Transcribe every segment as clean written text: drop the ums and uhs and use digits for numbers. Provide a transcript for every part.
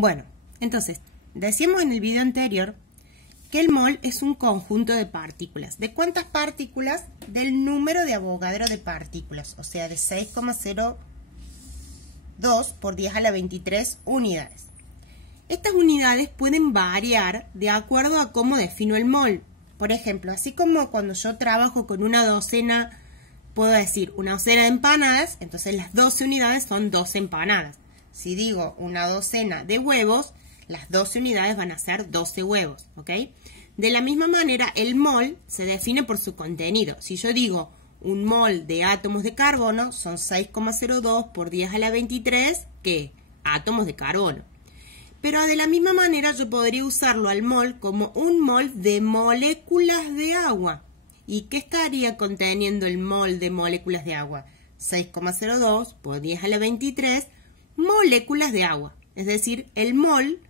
Bueno, entonces, decíamos en el video anterior que el mol es un conjunto de partículas. ¿De cuántas partículas? Del número de Avogadro de partículas, o sea, de 6,02 por 10 a la 23 unidades. Estas unidades pueden variar de acuerdo a cómo defino el mol. Por ejemplo, así como cuando yo trabajo con una docena, puedo decir una docena de empanadas, entonces las 12 unidades son 12 empanadas. Si digo una docena de huevos, las 12 unidades van a ser 12 huevos, ¿ok? De la misma manera, el mol se define por su contenido. Si yo digo un mol de átomos de carbono, son 6,02 por 10 a la 23, ¿qué? Átomos de carbono. Pero de la misma manera yo podría usarlo al mol como un mol de moléculas de agua. ¿Y qué estaría conteniendo el mol de moléculas de agua? 6,02 por 10 a la 23 moléculas de agua. Es decir, el mol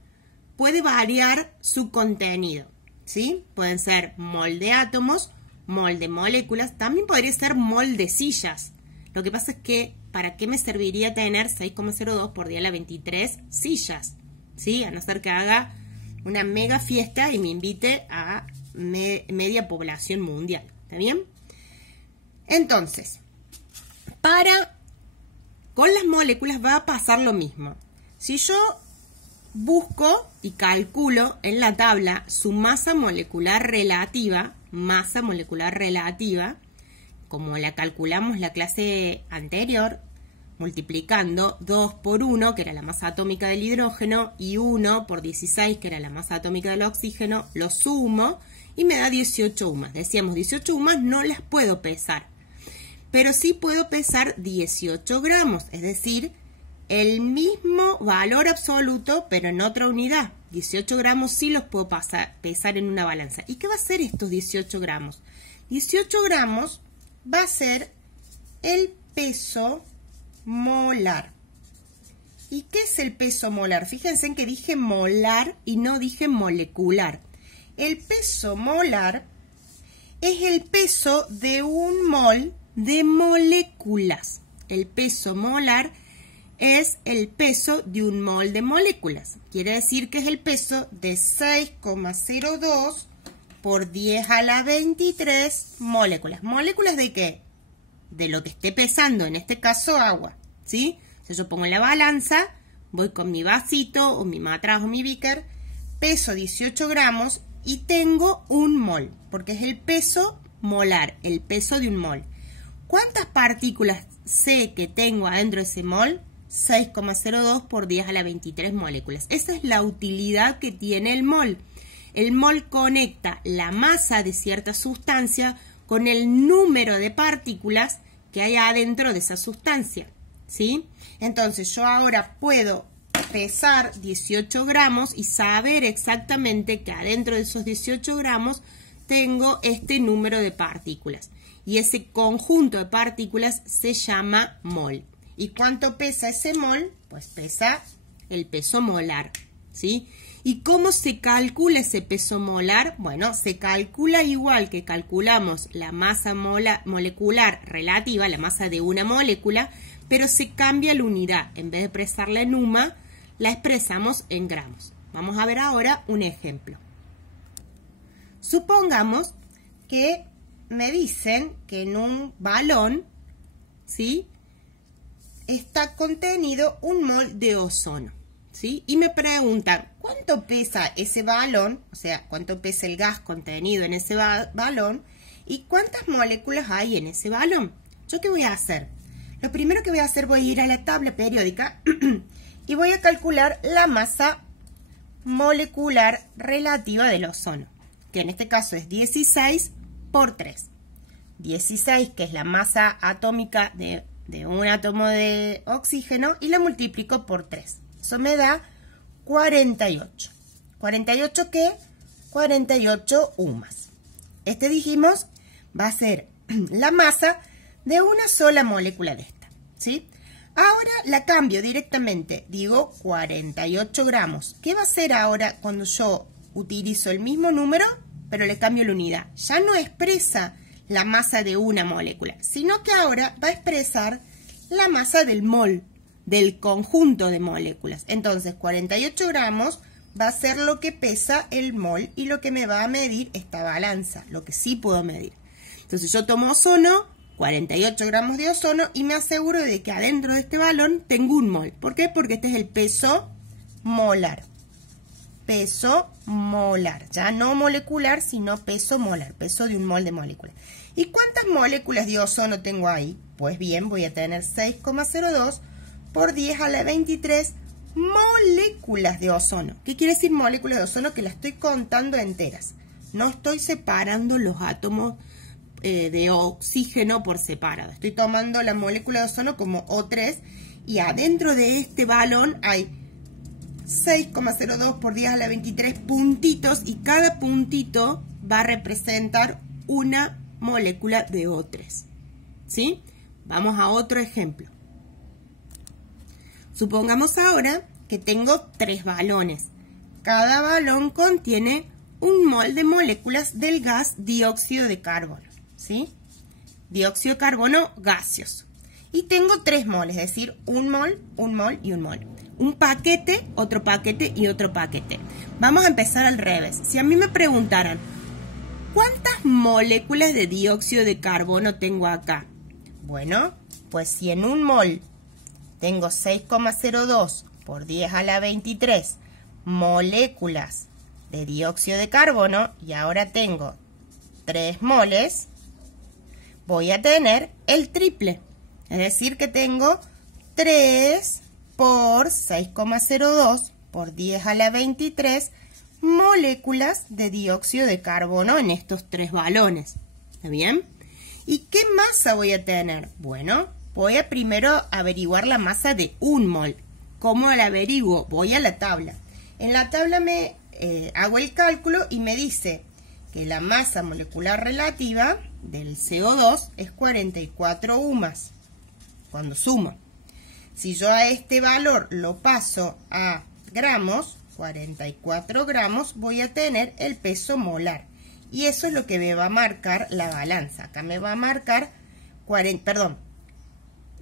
puede variar su contenido, ¿sí? Pueden ser mol de átomos, mol de moléculas, también podría ser mol de sillas. Lo que pasa es que, ¿para qué me serviría tener 6,02 por 10 a la 23 sillas? ¿Sí? A no ser que haga una mega fiesta y me invite a media población mundial. ¿Está bien? Entonces, con las moléculas va a pasar lo mismo. Si yo busco y calculo en la tabla su masa molecular relativa, como la calculamos la clase anterior, multiplicando 2 por 1, que era la masa atómica del hidrógeno, y 1 por 16, que era la masa atómica del oxígeno, lo sumo y me da 18 UMAS. Decíamos, 18 UMAS no las puedo pesar, pero sí puedo pesar 18 gramos, es decir, el mismo valor absoluto, pero en otra unidad. 18 gramos sí los puedo pesar en una balanza. ¿Y qué va a ser estos 18 gramos? 18 gramos va a ser el peso molar. ¿Y qué es el peso molar? Fíjense en que dije molar y no dije molecular. El peso molar es el peso de un mol de moléculas. El peso molar es el peso de un mol de moléculas. Quiere decir que es el peso de 6,02 por 10 a la 23 moléculas. ¿Moléculas de qué? De lo que esté pesando, en este caso agua, ¿sí? Si yo pongo en la balanza, voy con mi vasito o mi matraz o mi beaker, peso 18 gramos y tengo un mol, porque es el peso molar, el peso de un mol. ¿Cuántas partículas sé que tengo adentro de ese mol? 6,02 por 10 a la 23 moléculas. Esa es la utilidad que tiene el mol. El mol conecta la masa de cierta sustancia con el número de partículas que hay adentro de esa sustancia, ¿sí? Entonces yo ahora puedo pesar 18 gramos y saber exactamente que adentro de esos 18 gramos tengo este número de partículas. Y ese conjunto de partículas se llama mol. ¿Y cuánto pesa ese mol? Pues pesa el peso molar, ¿sí? ¿Y cómo se calcula ese peso molar? Bueno, se calcula igual que calculamos la masa molecular relativa, la masa de una molécula, pero se cambia la unidad. En vez de expresarla en UMA, la expresamos en gramos. Vamos a ver ahora un ejemplo. Supongamos que me dicen que en un balón, ¿sí?, está contenido un mol de ozono, ¿sí? Y me preguntan, ¿cuánto pesa ese balón? O sea, ¿cuánto pesa el gas contenido en ese balón? ¿Y cuántas moléculas hay en ese balón? ¿Yo qué voy a hacer? Lo primero que voy a hacer, voy a ir a la tabla periódica y voy a calcular la masa molecular relativa del ozono, que en este caso es 16 por 3. 16, que es la masa atómica de un átomo de oxígeno, y la multiplico por 3. Eso me da 48. ¿48 qué? 48 UMAS. Este dijimos va a ser la masa de una sola molécula de esta, ¿sí? Ahora la cambio directamente, digo 48 gramos. ¿Qué va a hacer ahora cuando yo utilizo el mismo número, pero le cambio la unidad? Ya no expresa la masa de una molécula, sino que ahora va a expresar la masa del mol del conjunto de moléculas. Entonces, 48 gramos va a ser lo que pesa el mol y lo que me va a medir esta balanza, lo que sí puedo medir. Entonces, yo tomo ozono, 48 gramos de ozono, y me aseguro de que adentro de este balón tengo un mol. ¿Por qué? Porque este es el peso molar. Peso molar, ya no molecular, sino peso molar, peso de un mol de molécula. ¿Y cuántas moléculas de ozono tengo ahí? Pues bien, voy a tener 6,02 por 10 a la 23 moléculas de ozono. ¿Qué quiere decir moléculas de ozono? Que las estoy contando enteras. No estoy separando los átomos de oxígeno por separado. Estoy tomando la molécula de ozono como O3 y adentro de este balón hay 6,02 por 10 a la 23 puntitos y cada puntito va a representar una molécula de O3. ¿Sí? Vamos a otro ejemplo. Supongamos ahora que tengo 3 balones. Cada balón contiene un mol de moléculas del gas dióxido de carbono. ¿Sí? Dióxido de carbono gaseoso. Y tengo 3 moles, es decir, un mol y un mol. Un paquete, otro paquete y otro paquete. Vamos a empezar al revés. Si a mí me preguntaran, ¿cuántas moléculas de dióxido de carbono tengo acá? Bueno, pues si en un mol tengo 6,02 por 10 a la 23 moléculas de dióxido de carbono y ahora tengo 3 moles, voy a tener el triple. Es decir, que tengo 3 por 6,02 por 10 a la 23 moléculas de dióxido de carbono en estos 3 balones. ¿Está bien? ¿Y qué masa voy a tener? Bueno, voy a primero averiguar la masa de un mol. ¿Cómo la averiguo? Voy a la tabla. En la tabla me hago el cálculo y me dice que la masa molecular relativa del CO2 es 44 UMAS. Cuando sumo. Si yo a este valor lo paso a gramos, 44 gramos, voy a tener el peso molar. Y eso es lo que me va a marcar la balanza. Acá me va a marcar,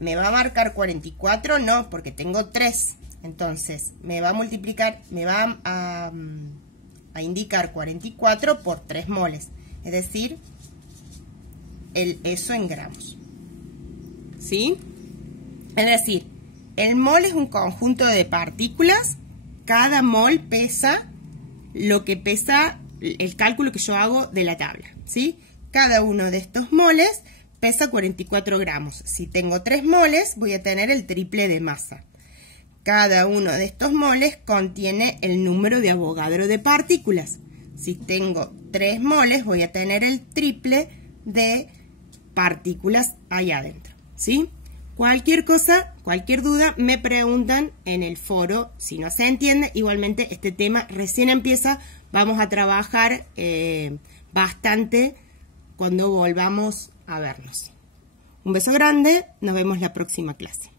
me va a marcar 44, no, porque tengo 3. Entonces, me va a multiplicar, me va a indicar 44 por 3 moles. Es decir, eso en gramos. ¿Sí? Es decir, el mol es un conjunto de partículas. Cada mol pesa lo que pesa el cálculo que yo hago de la tabla, ¿sí? Cada uno de estos moles pesa 44 gramos. Si tengo 3 moles, voy a tener el triple de masa. Cada uno de estos moles contiene el número de Avogadro de partículas. Si tengo 3 moles, voy a tener el triple de partículas ahí adentro, ¿sí? Cualquier cosa, cualquier duda, me preguntan en el foro si no se entiende. Igualmente, este tema recién empieza. Vamos a trabajar bastante cuando volvamos a vernos. Un beso grande. Nos vemos la próxima clase.